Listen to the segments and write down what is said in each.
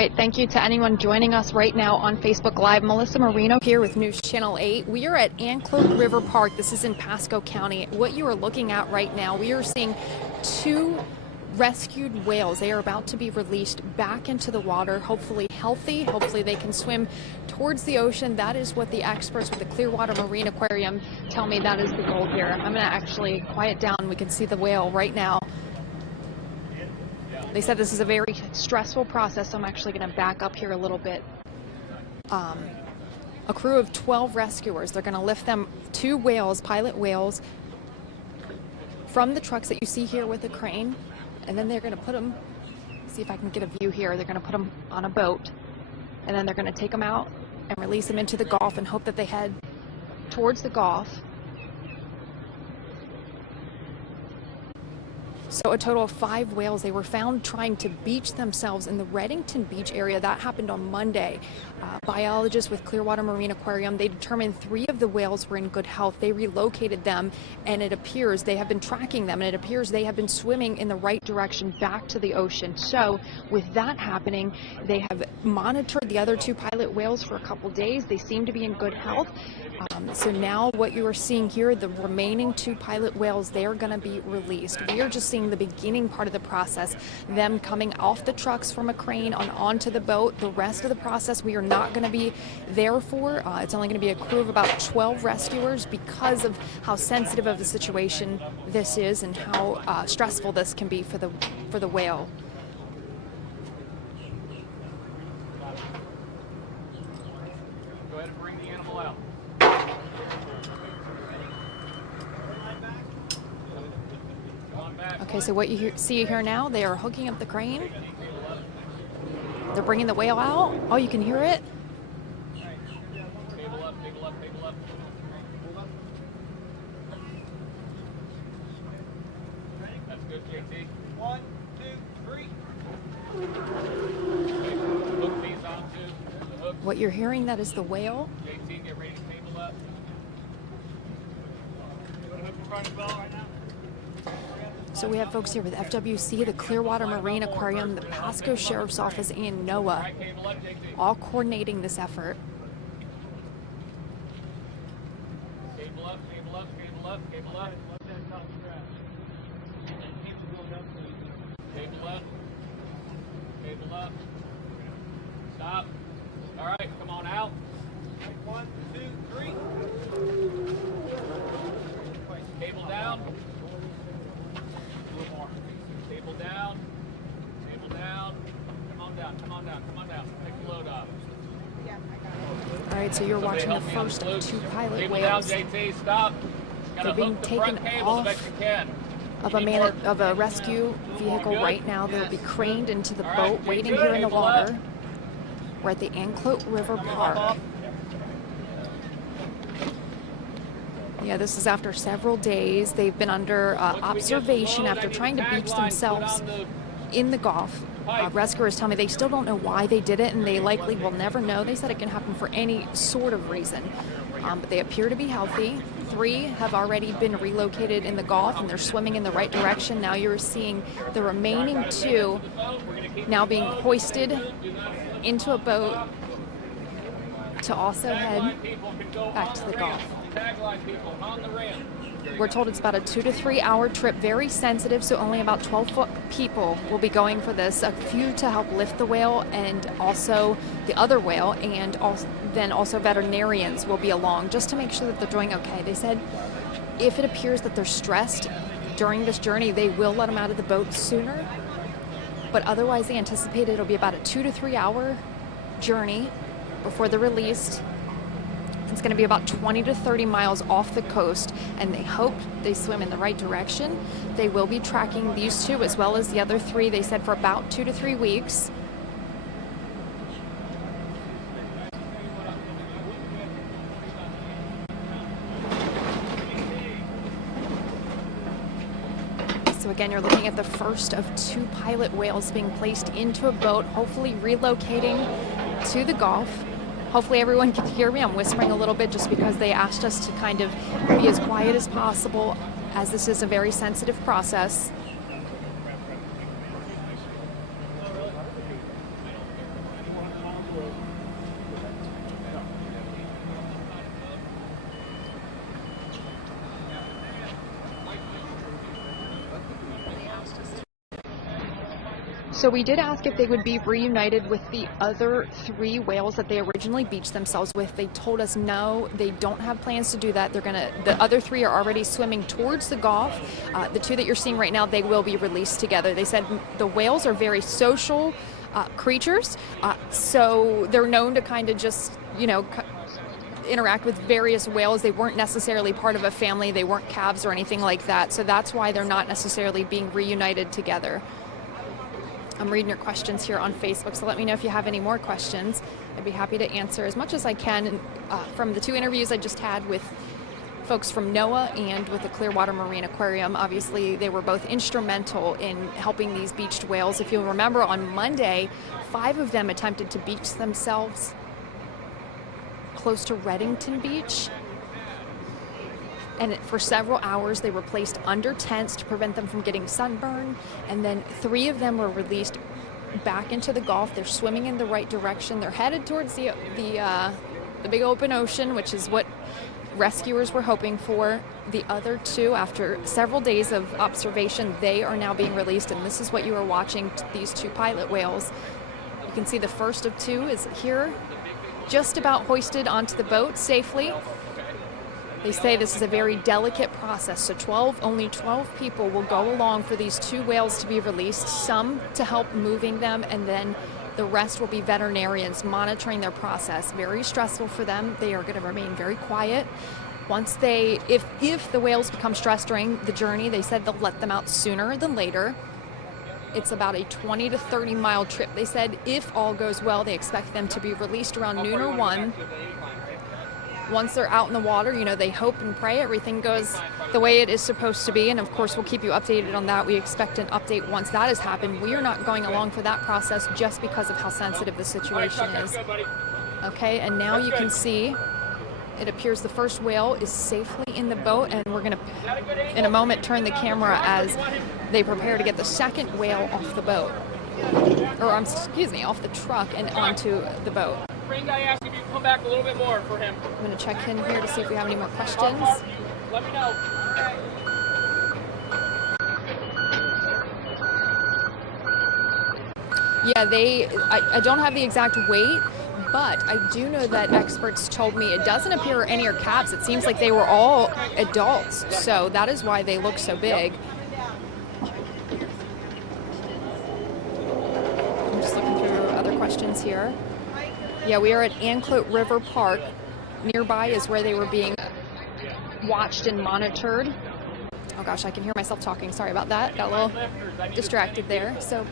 right, thank you to anyone joining us right now on Facebook Live. Melissa Marino here with News Channel 8. We are at Anclote River Park. This is in Pasco County. What you are looking at right now, we are seeing two rescued whales. They are about to be released back into the water, hopefully healthy. Hopefully they can swim towards the ocean. That is what the experts with the Clearwater Marine Aquarium tell me that is the goal here. I'm going to actually quiet down. We can see the whale right now. They said this is a very stressful process, so I'm actually going to back up here a little bit. A crew of 12 rescuers. They're going to lift them, two whales, pilot whales, from the trucks that you see here with a crane, and then they're going to put them, see if I can get a view here, they're going to put them on a boat, and then they're going to take them out and release them into the Gulf and hope that they head towards the Gulf. So a total of 5 whales. They were found trying to beach themselves in the Reddington Beach area. That happened on Monday. Biologists with Clearwater Marine Aquarium, they determined 3 of the whales were in good health. They relocated them, and it appears they have been tracking them, and it appears they have been swimming in the right direction back to the ocean. So with that happening, they have monitored the other 2 pilot whales for a couple days. They seem to be in good health. So now what you are seeing here, the remaining 2 pilot whales, they are going to be released. We are just seeing the beginning part of the process, them coming off the trucks from a crane onto the boat. The rest of the process we are not going to be there for. It's only going to be a crew of about 12 rescuers because of how sensitive of the situation this is and how stressful this can be for the whale. Go ahead and bring the animal out. Okay, so what you see here now, they are hooking up the crane. They're bringing the whale out. Oh, you can hear it. Cable up, cable up, cable up. That's good, JT. 1, 2, 3. Hook these on too. The hook. What you're hearing, that is the whale. JT, get ready to cable up. You want to hook in front of the ball right now? So we have folks here with FWC, the Clearwater Marine Aquarium, the Pasco Sheriff's Office, and NOAA, all coordinating this effort. Cable up, cable up, cable up, cable up. Cable up. Cable up. Stop. All right, come on out. 1, 2, 3. Cable down. Table down. Table down. Come on down. Come on down. Come on down. Take the load off. All right, so you're watching the first of 2 pilot whales. Down, JT. Stop. They're being taken off of a rescue vehicle right now. They'll be craned into the boat, waiting here in the water. We're at the Anclote River Park. Yeah, this is after several days. They've been under observation after trying to beach themselves in the Gulf. Rescuers tell me they still don't know why they did it, and they likely will never know. They said it can happen for any sort of reason. But they appear to be healthy. 3 have already been relocated in the Gulf, and they're swimming in the right direction. Now you're seeing the remaining 2 now being hoisted into a boat to also head back to the Gulf. We're told it's about a 2 to 3 hour trip, very sensitive, so only about 12 people will be going for this. A few to help lift the whale and also the other whale, and then also veterinarians will be along just to make sure that they're doing okay. They said if it appears that they're stressed during this journey, they will let them out of the boat sooner, but otherwise they anticipate it'll be about a 2 to 3 hour journey before they're released. It's going to be about 20 to 30 miles off the coast, and they hope they swim in the right direction. They will be tracking these 2 as well as the other 3, they said, for about 2 to 3 weeks. So again, you're looking at the first of 2 pilot whales being placed into a boat, hopefully relocating to the Gulf. Hopefully everyone can hear me. I'm whispering a little bit just because they asked us to kind of be as quiet as possible, as this is a very sensitive process. So we did ask if they would be reunited with the other 3 whales that they originally beached themselves with. They told us no, they don't have plans to do that. The other 3 are already swimming towards the Gulf. The 2 that you're seeing right now, they will be released together. They said the whales are very social creatures, so they're known to kind of just, interact with various whales. They weren't necessarily part of a family. They weren't calves or anything like that. So that's why they're not necessarily being reunited together. I'm reading your questions here on Facebook, so let me know if you have any more questions. I'd be happy to answer as much as I can from the 2 interviews I just had with folks from NOAA and with the Clearwater Marine Aquarium. Obviously, they were both instrumental in helping these beached whales. If you'll remember, on Monday, 5 of them attempted to beach themselves close to Redington Beach. And for several hours, they were placed under tents to prevent them from getting sunburn. And then 3 of them were released back into the Gulf. They're swimming in the right direction. They're headed towards the big open ocean, which is what rescuers were hoping for. The other 2, after several days of observation, they are now being released. And this is what you are watching, these 2 pilot whales. You can see the first of 2 is here, just about hoisted onto the boat safely. They say this is a very delicate process, so only 12 people will go along for these 2 whales to be released, some to help moving them, and then the rest will be veterinarians monitoring their process. Very stressful for them. They are going to remain very quiet. Once if the whales become stressed during the journey, they said they'll let them out sooner than later. It's about a 20 to 30 mile trip. They said if all goes well, they expect them to be released around noon or 1. Once they're out in the water, they hope and pray everything goes the way it is supposed to be. And of course, we'll keep you updated on that. We expect an update once that has happened. We are not going along for that process just because of how sensitive the situation is. Okay, and now you can see it appears the first whale is safely in the boat, and we're going to, in a moment, turn the camera as they prepare to get the second whale off the boat. Or, excuse me, off the truck and onto the boat. Crane guy asked if you come back a little bit more for him. I'm going to check in here to see if we have any more questions. Let me know. Yeah, I don't have the exact weight, but I do know that experts told me it doesn't appear any are calves. It seems like they were all adults, so that is why they look so big. I'm just looking through other questions here. Yeah, we are at Anclote River Park. Nearby is where they were being watched and monitored. Oh gosh, I can hear myself talking. Sorry about that. Got a little distracted there. So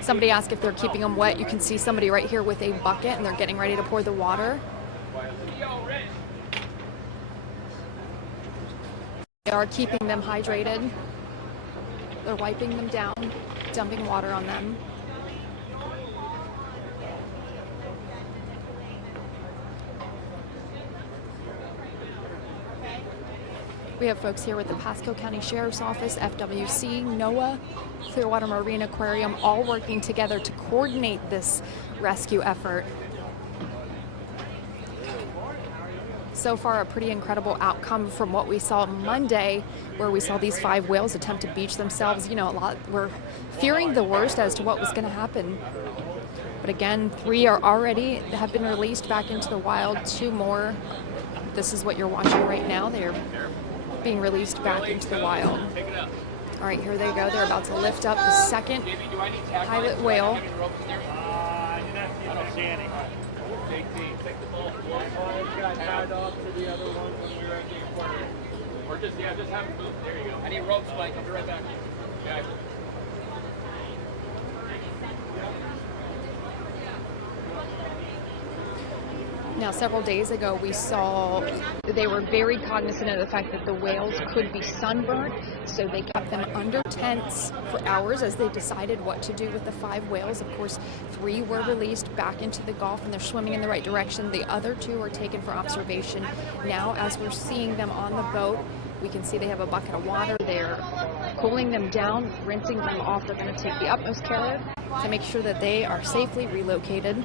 somebody asked if they're keeping them wet. You can see somebody right here with a bucket, and they're getting ready to pour the water. They are keeping them hydrated. They're wiping them down, dumping water on them. We have folks here with the Pasco County Sheriff's Office, FWC, NOAA, Clearwater Marine Aquarium, all working together to coordinate this rescue effort. So far, a pretty incredible outcome from what we saw Monday, where we saw these 5 whales attempt to beach themselves. We're fearing the worst as to what was going to happen. But again, 3 have been released back into the wild. 2 more. This is what you're watching right now. They're being released back into the wild. All right, here they go. They're about to lift up the second pilot whale. Just have him move. There you go. I need rope spike. I'll be right back. Okay. Now, several days ago, we saw they were very cognizant of the fact that the whales could be sunburned, so they kept them under tents for hours as they decided what to do with the 5 whales. Of course, 3 were released back into the Gulf, and they're swimming in the right direction. The other 2 are taken for observation. Now, as we're seeing them on the boat, we can see they have a bucket of water. They're cooling them down, rinsing them off. They're going to take the utmost care to make sure that they are safely relocated.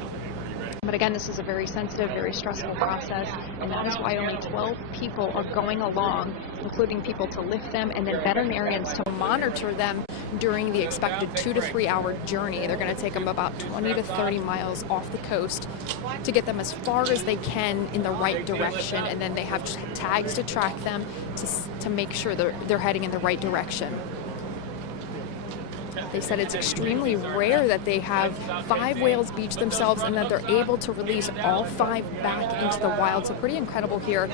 But again, this is a very sensitive, very stressful process, and that is why only 12 people are going along, including people to lift them and then veterinarians to monitor them during the expected 2 to 3 hour journey. They're going to take them about 20 to 30 miles off the coast to get them as far as they can in the right direction, and then they have tags to track them to make sure they're heading in the right direction. They said it's extremely rare that they have 5 whales beach themselves and that they're able to release all 5 back into the wild. So pretty incredible here.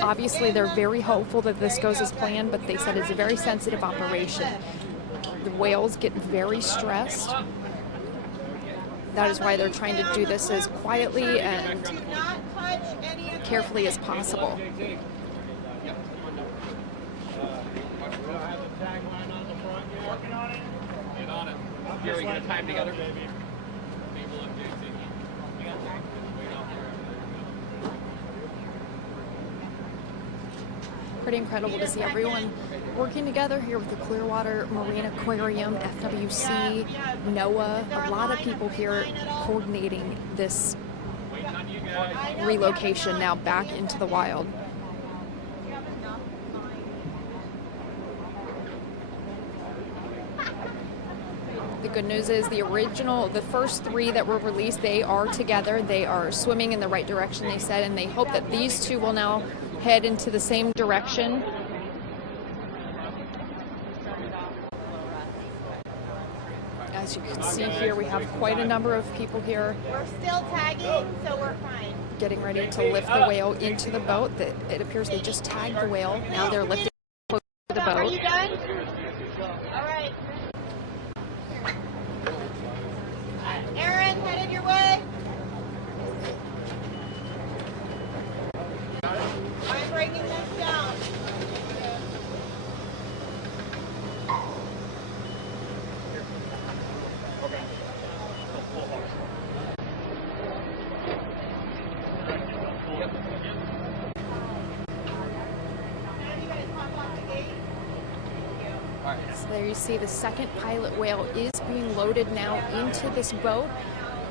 Obviously, they're very hopeful that this goes as planned, but they said it's a very sensitive operation. The whales get very stressed. That is why they're trying to do this as quietly and carefully as possible. Here, we get time together. Pretty incredible to see everyone working together here with the Clearwater Marine Aquarium, FWC, NOAA, a lot of people here coordinating this relocation now back into the wild. The good news is the first 3 that were released, they are together. They are swimming in the right direction, they said, and they hope that these 2 will now head into the same direction. As you can see here, we have quite a number of people here. We're still tagging, so we're fine. Getting ready to lift the whale into the boat. It appears they just tagged the whale. Now they're lifting close to the boat. Are you done? All right. Aaron, headed your way. I'm breaking this down. So there you see the second pilot whale is being loaded now into this boat.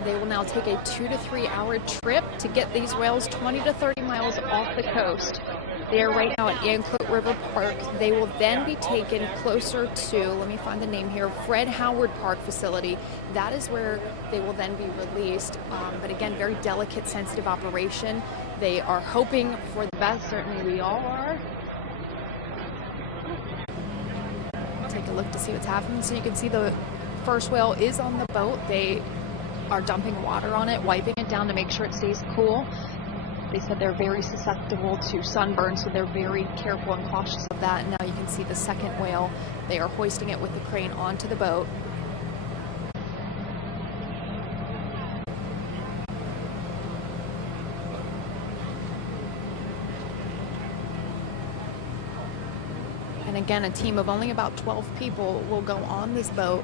They will now take a 2 to 3 hour trip to get these whales 20 to 30 miles off the coast. They are right now at Anclote River Park. They will then be taken closer to, let me find the name here, Fred Howard Park facility. That is where they will then be released. But again, very delicate, sensitive operation. They are hoping for the best, certainly we all are. Take a look to see what's happening. So you can see the first whale is on the boat. They are dumping water on it, wiping it down to make sure it stays cool. They said they're very susceptible to sunburn, so they're very careful and cautious of that. And now you can see the second whale. They are hoisting it with the crane onto the boat. And again, a team of only about 12 people will go on this boat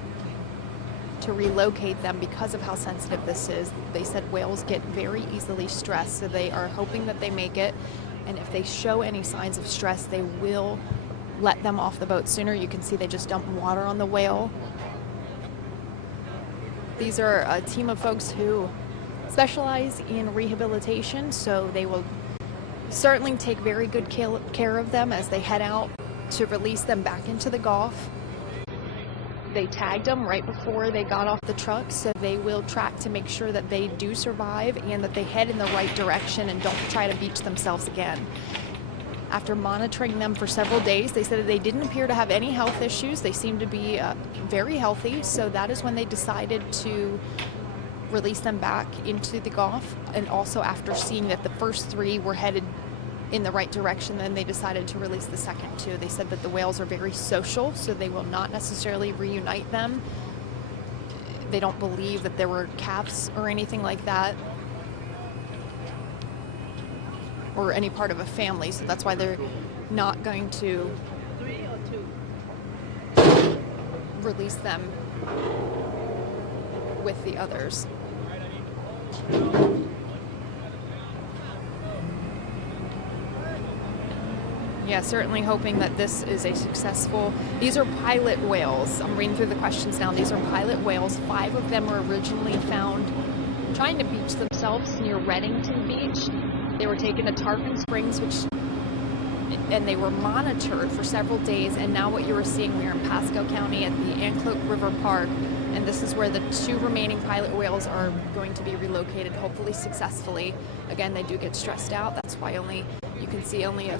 to relocate them because of how sensitive this is. They said whales get very easily stressed, so they are hoping that they make it. And if they show any signs of stress, they will let them off the boat sooner. You can see they just dump water on the whale. These are a team of folks who specialize in rehabilitation, so they will certainly take very good care of them as they head out to release them back into the Gulf. They tagged them right before they got off the truck, so they will track to make sure that they do survive and that they head in the right direction and don't try to beach themselves again. After monitoring them for several days, they said that they didn't appear to have any health issues. They seemed to be very healthy, so that is when they decided to release them back into the Gulf. And also after seeing that the first 3 were headed in the right direction, then they decided to release the second 2. They said that the whales are very social, so they will not necessarily reunite them. They don't believe that there were calves or anything like that, or any part of a family, so that's why they're not going to release them with the others. Yeah, certainly hoping that this is a successful. These are pilot whales. I'm reading through the questions now. These are pilot whales. 5 of them were originally found trying to beach themselves near Reddington Beach. They were taken to Tarpon Springs, and they were monitored for several days. And now what you are seeing, we are in Pasco County at the Anclote River Park, and this is where the 2 remaining pilot whales are going to be relocated, hopefully successfully. Again, they do get stressed out. That's why you can see only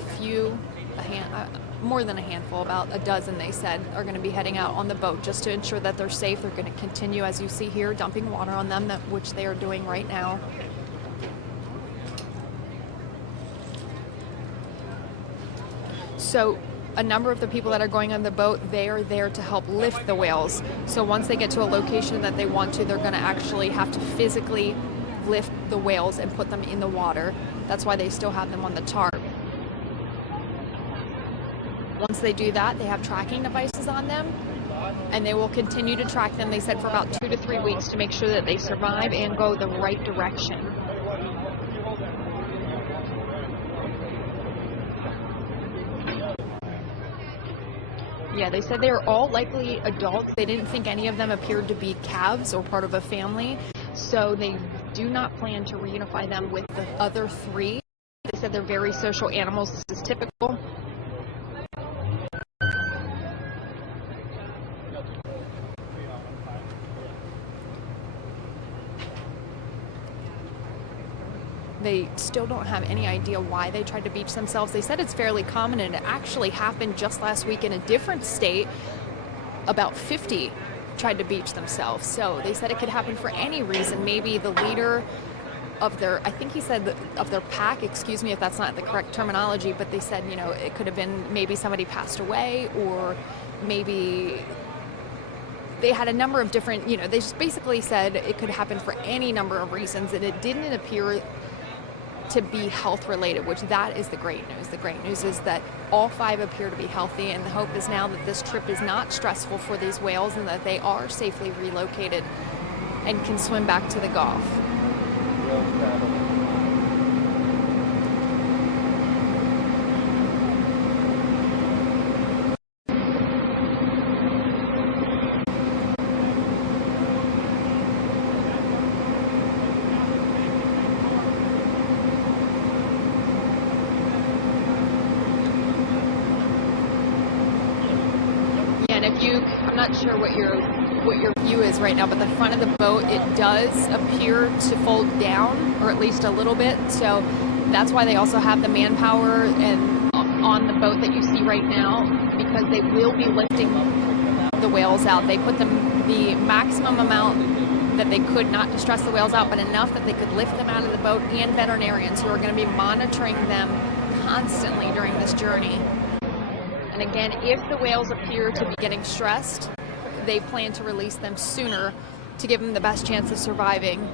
more than a handful, about a dozen, they said, are going to be heading out on the boat just to ensure that they're safe. They're going to continue, as you see here, dumping water on them, which they are doing right now. So a number of the people that are going on the boat, they are there to help lift the whales. So once they get to a location that they want to, they're going to actually have to physically lift the whales and put them in the water. That's why they still have them on the tarp. Once they do that, they have tracking devices on them, and they will continue to track them, they said, for about 2 to 3 weeks to make sure that they survive and go the right direction. Yeah, they said they were all likely adults. They didn't think any of them appeared to be calves or part of a family, so they do not plan to reunify them with the other 3. They said they're very social animals. This is typical. They still don't have any idea why they tried to beach themselves. They said it's fairly common, and it actually happened just last week in a different state. About 50 tried to beach themselves. So they said it could happen for any reason. Maybe the leader of their, I think he said of their pack, excuse me if that's not the correct terminology, but they said, you know, it could have been maybe somebody passed away, or maybe they had a number of different, you know, they just basically said it could happen for any number of reasons, and it didn't appear to be health related, which that is the great news. The great news is that all 5 appear to be healthy, and the hope is now that this trip is not stressful for these whales and that they are safely relocated and can swim back to the Gulf. I'm not sure what your view is right now, but the front of the boat, it does appear to fold down, or at least a little bit. So that's why they also have the manpower and on the boat that you see right now, because they will be lifting the whales out. They put them the maximum amount that they could, not to stress the whales out, but enough that they could lift them out of the boat, and veterinarians who are going to be monitoring them constantly during this journey. And again, if the whales appear to be getting stressed, they plan to release them sooner to give them the best chance of surviving.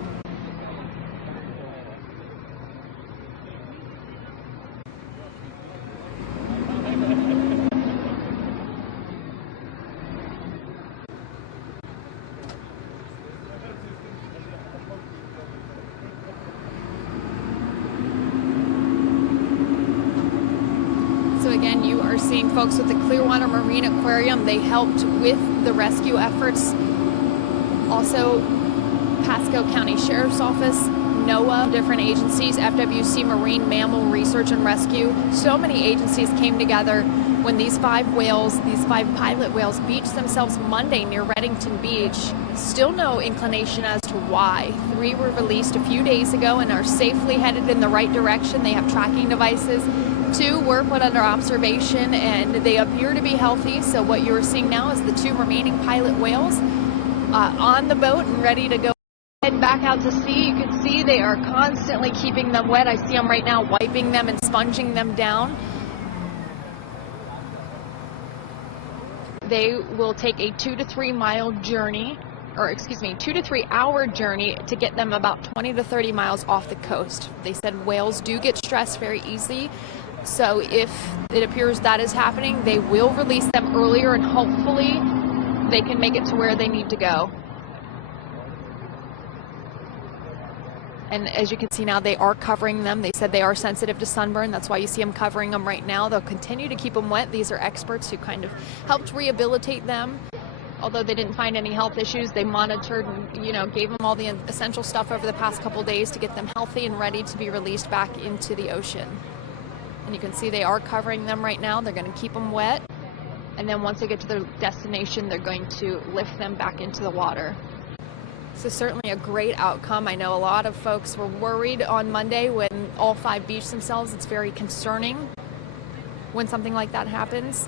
Again, you are seeing folks with the Clearwater Marine Aquarium. They helped with the rescue efforts. Also, Pasco County Sheriff's Office, NOAA, different agencies, FWC Marine Mammal Research and Rescue. So many agencies came together when these 5 whales, these 5 pilot whales, beached themselves Monday near Reddington Beach. Still no inclination as to why. 3 were released a few days ago and are safely headed in the right direction. They have tracking devices. 2 were put under observation, and they appear to be healthy. So what you're seeing now is the 2 remaining pilot whales on the boat and ready to go head back out to sea. You can see they are constantly keeping them wet. I see them right now wiping them and sponging them down. They will take a 2 to 3 mile journey, or excuse me, 2 to 3 hour journey to get them about 20 to 30 miles off the coast. They said whales do get stressed very easily. So if it appears that is happening, they will release them earlier, and hopefully they can make it to where they need to go. And as you can see now, they are covering them. They said they are sensitive to sunburn. That's why you see them covering them right now. They'll continue to keep them wet. These are experts who kind of helped rehabilitate them Although they didn't find any health issues, they monitored and, you know, gave them all the essential stuff over the past couple days to get them healthy and ready to be released back into the ocean. And you can see they are covering them right now. They're going to keep them wet. And then once they get to their destination, they're going to lift them back into the water. So certainly a great outcome. I know a lot of folks were worried on Monday when all 5 beached themselves. It's very concerning when something like that happens.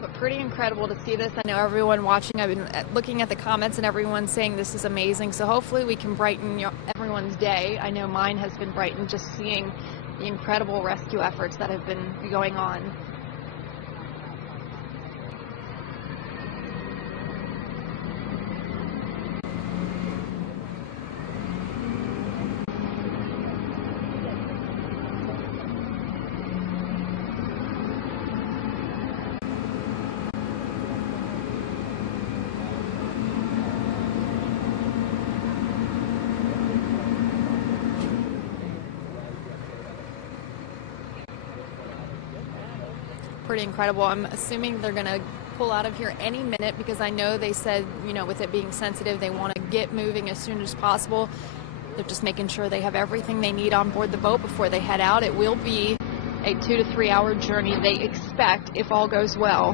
But pretty incredible to see this. I know everyone watching, I've been looking at the comments and everyone's saying this is amazing. So hopefully we can brighten everyone's day. I know mine has been brightened just seeing the incredible rescue efforts that have been going on. Pretty incredible. I'm assuming they're going to pull out of here any minute because I know they said, you know, with it being sensitive, they want to get moving as soon as possible. They're just making sure they have everything they need on board the boat before they head out. It will be a 2 to 3 hour journey, they expect, if all goes well.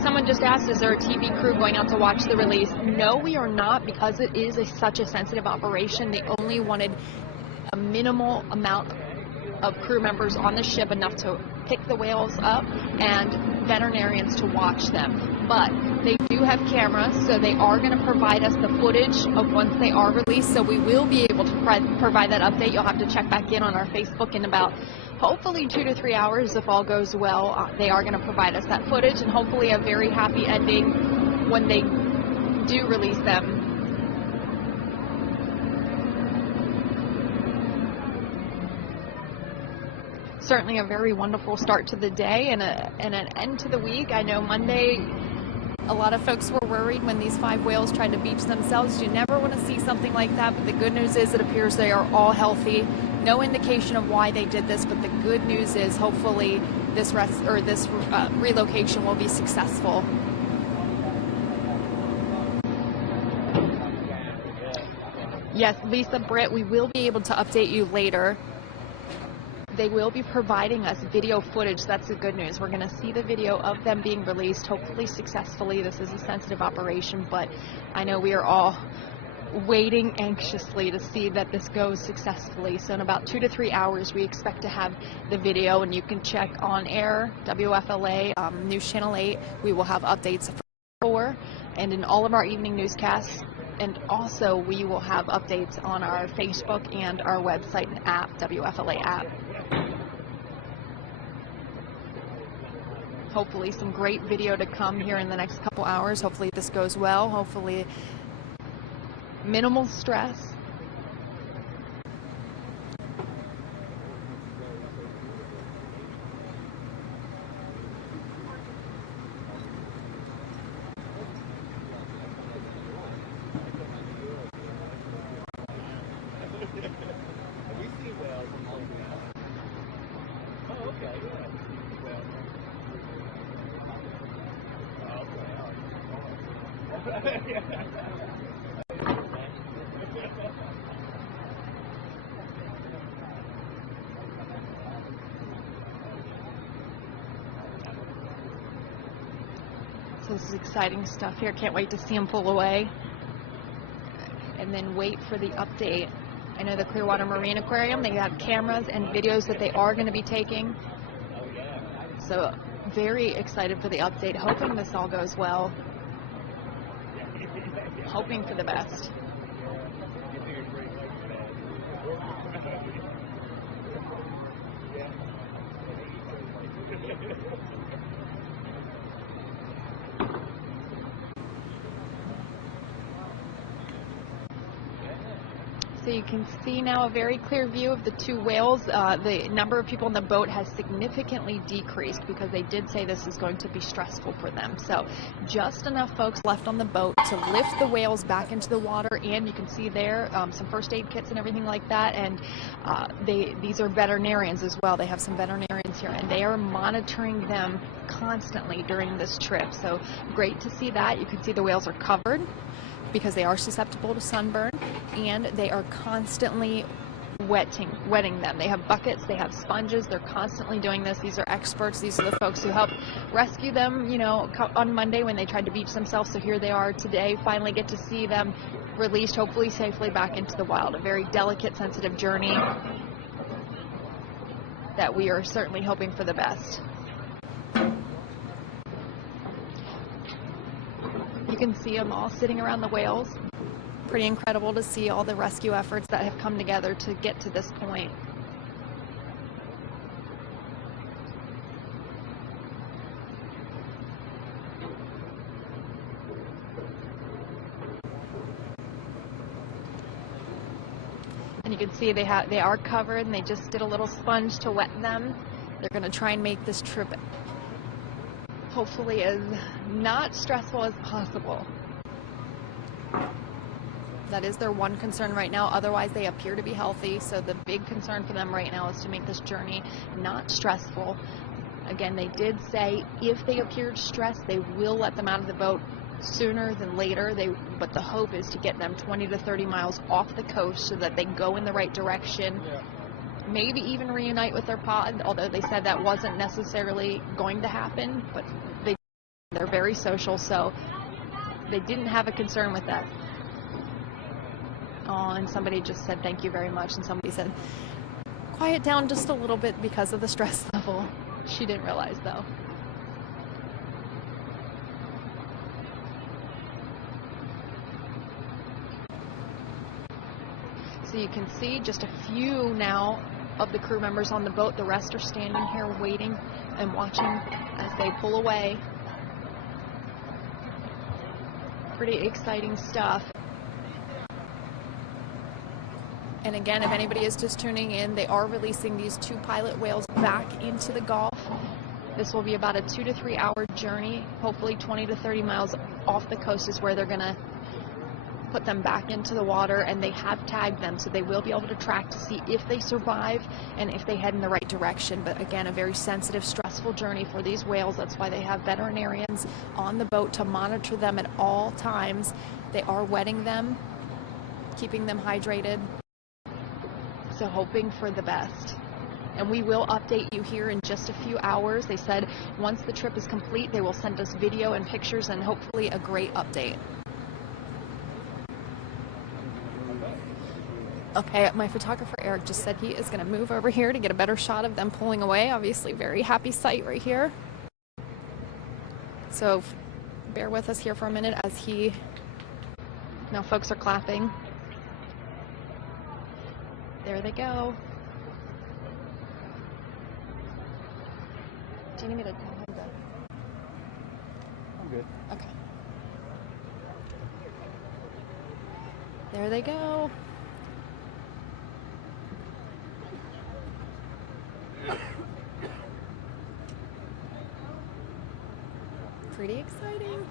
Someone just asked, is there a TV crew going out to watch the release? No, we are not, because it is such a sensitive operation. They only wanted a minimal amount of crew members on the ship, enough to pick the whales up and veterinarians to watch them. But they do have cameras, so they are going to provide us the footage of once they are released, so we will be able to provide that update. You'll have to check back in on our Facebook in about hopefully 2 to 3 hours if all goes well. They are going to provide us that footage and hopefully a very happy ending when they do release them. Certainly a very wonderful start to the day and an end to the week. I know Monday a lot of folks were worried when these 5 whales tried to beach themselves. You never want to see something like that, but the good news is it appears they are all healthy. No indication of why they did this, but the good news is hopefully this relocation will be successful. Yes, Lisa, Britt, we will be able to update you later. They will be providing us video footage. That's the good news. We're going to see the video of them being released, hopefully successfully. This is a sensitive operation, but I know we are all waiting anxiously to see that this goes successfully. So in about 2 to 3 hours, we expect to have the video, and you can check on air, WFLA, News Channel 8. We will have updates for, and in all of our evening newscasts. And also, we will have updates on our Facebook and our website and app, WFLA app. Hopefully some great video to come here in the next couple hours. Hopefully this goes well. Hopefully minimal stress. So this is exciting stuff here. Can't wait to see them pull away and then wait for the update. I know the Clearwater Marine Aquarium, they have cameras and videos that they are going to be taking. So very excited for the update, hoping this all goes well. Hoping for the best. So you can see now a very clear view of the two whales. The number of people in the boat has significantly decreased because they did say this is going to be stressful for them. So just enough folks left on the boat to lift the whales back into the water, and you can see there some first aid kits and everything like that. And these are veterinarians as well. They have some veterinarians here, and they are monitoring them constantly during this trip. So great to see that. You can see the whales are covered because they are susceptible to sunburn, and they are constantly wetting them. They have buckets, they have sponges, they're constantly doing this. These are experts. These are the folks who helped rescue them, you know, on Monday when they tried to beach themselves. So here they are today, finally get to see them released, hopefully safely back into the wild. A very delicate, sensitive journey that we are certainly hoping for the best. You can see them all sitting around the whales. Pretty incredible to see all the rescue efforts that have come together to get to this point. And you can see they are covered, and they just did a little sponge to wet them. They're going to try and make this trip hopefully as not stressful as possible. That is their one concern right now. Otherwise, they appear to be healthy. So the big concern for them right now is to make this journey not stressful. Again, they did say if they appeared stressed, they will let them out of the boat sooner than later. But the hope is to get them 20 to 30 miles off the coast so that they go in the right direction. Maybe even reunite with their pod, although they said that wasn't necessarily going to happen. But they're very social, so they didn't have a concern with that. Oh, and somebody just said thank you very much, and somebody said quiet down just a little bit because of the stress level. She didn't realize though. So you can see just a few now of the crew members on the boat. The rest are standing here waiting and watching as they pull away. Pretty exciting stuff. And again, if anybody is just tuning in, they are releasing these two pilot whales back into the Gulf. This will be about a 2 to 3 hour journey. Hopefully 20 to 30 miles off the coast is where they're going to put them back into the water, and they have tagged them, so they will be able to track to see if they survive and if they head in the right direction. But again, a very sensitive, stressful journey for these whales. That's why they have veterinarians on the boat to monitor them at all times. They are wetting them, keeping them hydrated. So hoping for the best. And we will update you here in just a few hours. They said once the trip is complete, they will send us video and pictures and hopefully a great update. Okay, my photographer Eric just said he is going to move over here to get a better shot of them pulling away. Obviously, very happy sight right here. So bear with us here for a minute as now folks are clapping. There they go. Do you need me to tell him to? I'm good. Okay. There they go. Pretty exciting.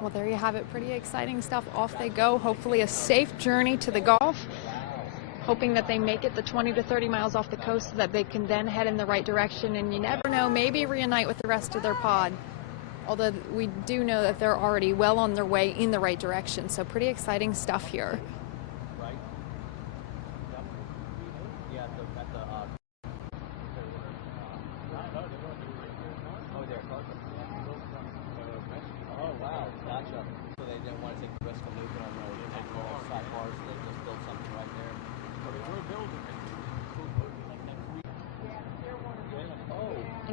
Well, there you have it. Pretty exciting stuff. Off they go. Hopefully a safe journey to the Gulf. Hoping that they make it the 20 to 30 miles off the coast so that they can then head in the right direction. And you never know, maybe reunite with the rest of their pod. Although we do know that they're already well on their way in the right direction. So pretty exciting stuff here. Gotcha. So they didn't want to take the risk of moving on the flat bars, so they just built something right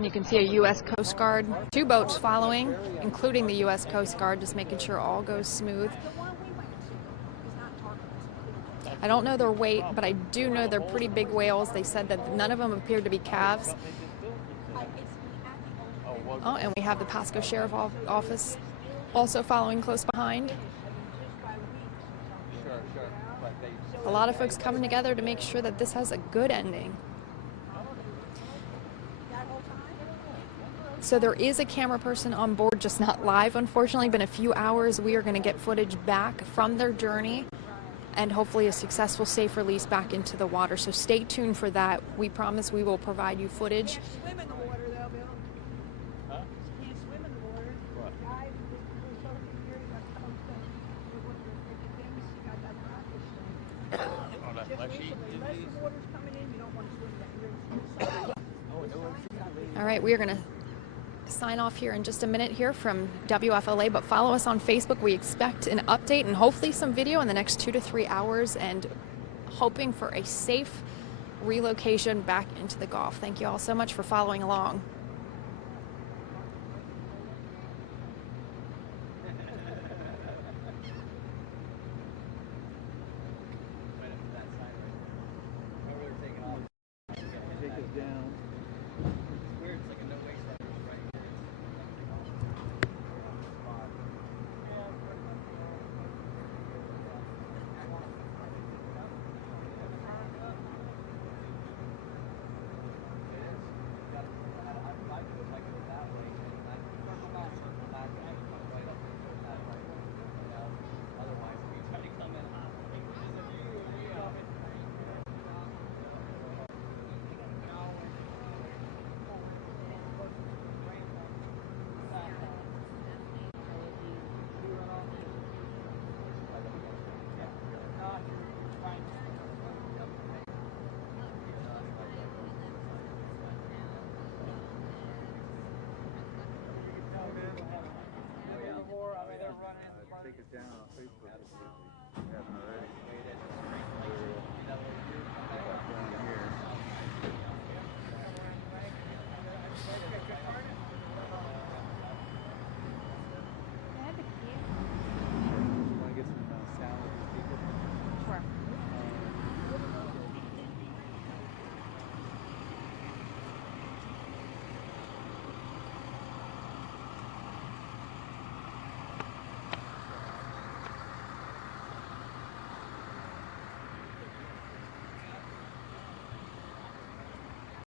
You can see a U.S. Coast Guard, 2 boats following, including the U.S. Coast Guard, just making sure all goes smooth. I don't know their weight, but I do know they're pretty big whales. They said that none of them appeared to be calves. Oh, and we have the Pasco Sheriff Office also following close behind. A lot of folks coming together to make sure that this has a good ending. So there is a camera person on board, just not live, unfortunately, but in a few hours we are going to get footage back from their journey and hopefully a successful, safe release back into the water. So stay tuned for that. We promise we will provide you footage. Swim in the water, though, Bill. Huh? You can't swim in the water. What? Guys, we're so secure, you got to come to with your things, you got that practice thing. Oh, that Just flesh sheet recently, is unless these? the water's coming in, you don't want to swim that you're All right, we are going to sign off here in just a minute here from WFLA, but follow us on Facebook. We expect an update and hopefully some video in the next 2 to 3 hours, and hoping for a safe relocation back into the Gulf. Thank you all so much for following along. Take us down. It's weird, it's like a no waste right here. Take it down on Facebook.